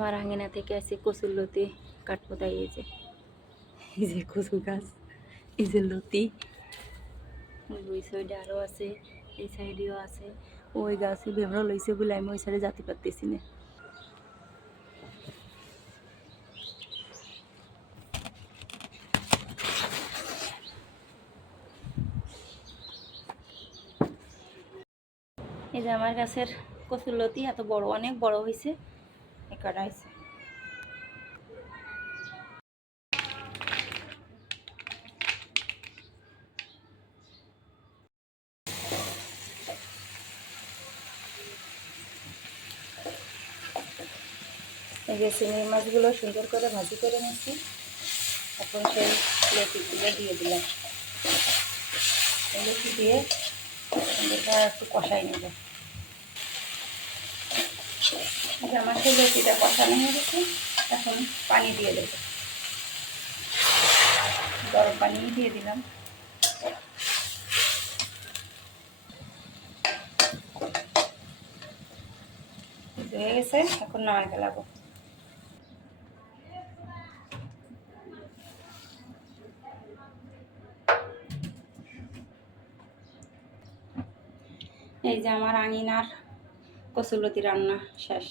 আমার আঙিনা থেকে আছে কচুর লতি কাঠপোতাই এই যে। এই যে কচু গাছ, এই যে লতি। ওই সাইডে আরও আছে, এই সাইডেও আছে। ওই গাছে বেমরা লইছে বলে আমি ওই সাইডে যেতে পারতেছি না। এই যে আমার গাছের কচুর লতি এত বড়, অনেক বড় হয়েছে কাটা হয়েছে মাছগুলো সুন্দর করে ভাজি করে নিচ্ছি এখন সেই লতিগুলো দিয়ে দিলাম। লতি দিয়ে সুন্দর করে একটু কষাই নেব। যে আমার সেই কষানো হয়ে গেছে। এখন পানি দিয়ে দেবো। গরম পানি দিয়ে দিলাম। হয়ে গেছে, এখন নামাই ফেলাবো এই যে আমার আঙিনার কচুলতি রান্না শেষ।